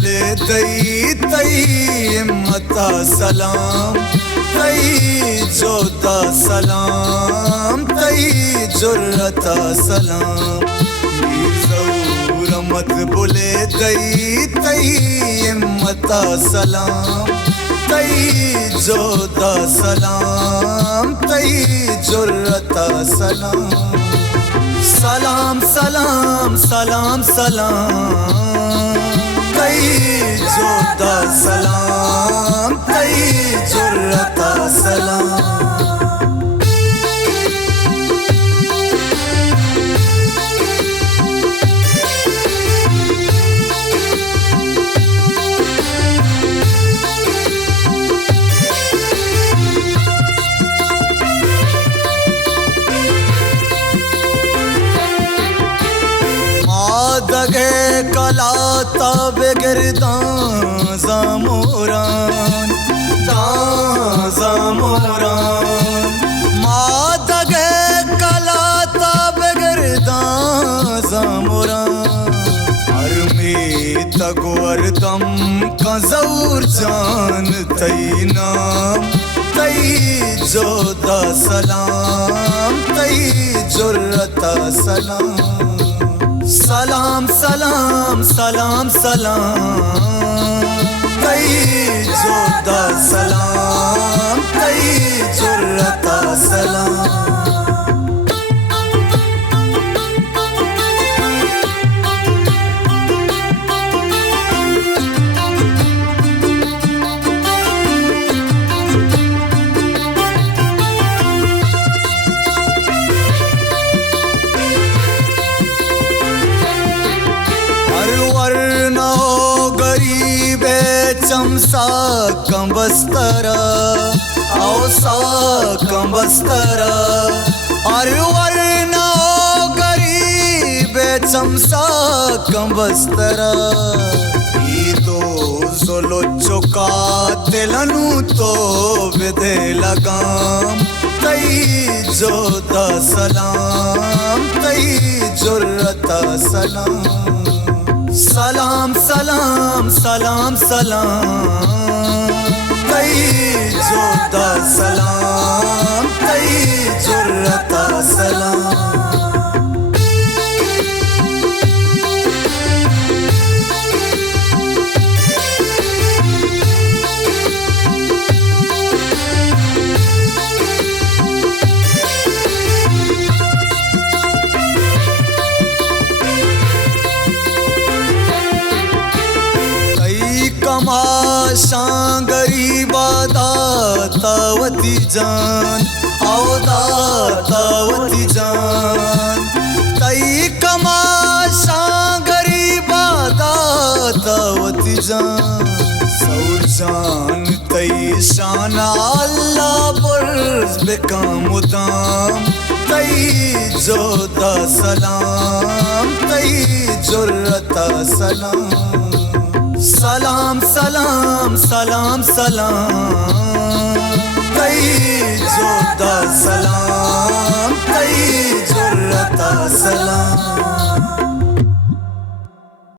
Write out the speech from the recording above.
बोले तई तई हिम्मता सलाम, तई जोता सलाम, तई जुर्रता सलाम। रहमत बोले तई तई हिम्मता सलाम, तई जोता सलाम, तई जुर्रता सलाम। सलाम सलाम सलाम सलाम, तई जोता सलाम, तई जुर्रता सलाम। दगे कला तब गिरदां ज़ामोरान, ज़ामोरान। माँ दगे कला तब गिरदां ज़ामोरान। अरमी तगवर दम कज़ौर जान तई नाम, तई जोदा सलाम, तई जुर्रता सलाम। सलाम सलाम सलाम सलाम, तई जोता सलाम, तई जुर्रता सलाम। चमसा कंबस्तरा औसा कंबस्तरा, और वरना गरीब चमसा कंबस्तरा। ई तो जोलो चुका दिलनु तो विदे लगाम, तई जोता सलाम, तई जुर्रता सलाम। सलाम सलाम सलाम सलाम, तई जोता सलाम, तई जुर्रता सलाम। कमाशां गरीबा दातावती जान, आओ दातावती जान। तई कमाशां गरीबा दातावती जान। सौर जान तई शाना अल्लाह पर बेकामुदाम, तई जोता सलाम, तई जुर्रता सलाम। सलाम सलाम सलाम सलाम, तई जोता सलाम, तई जुर्रता सलाम।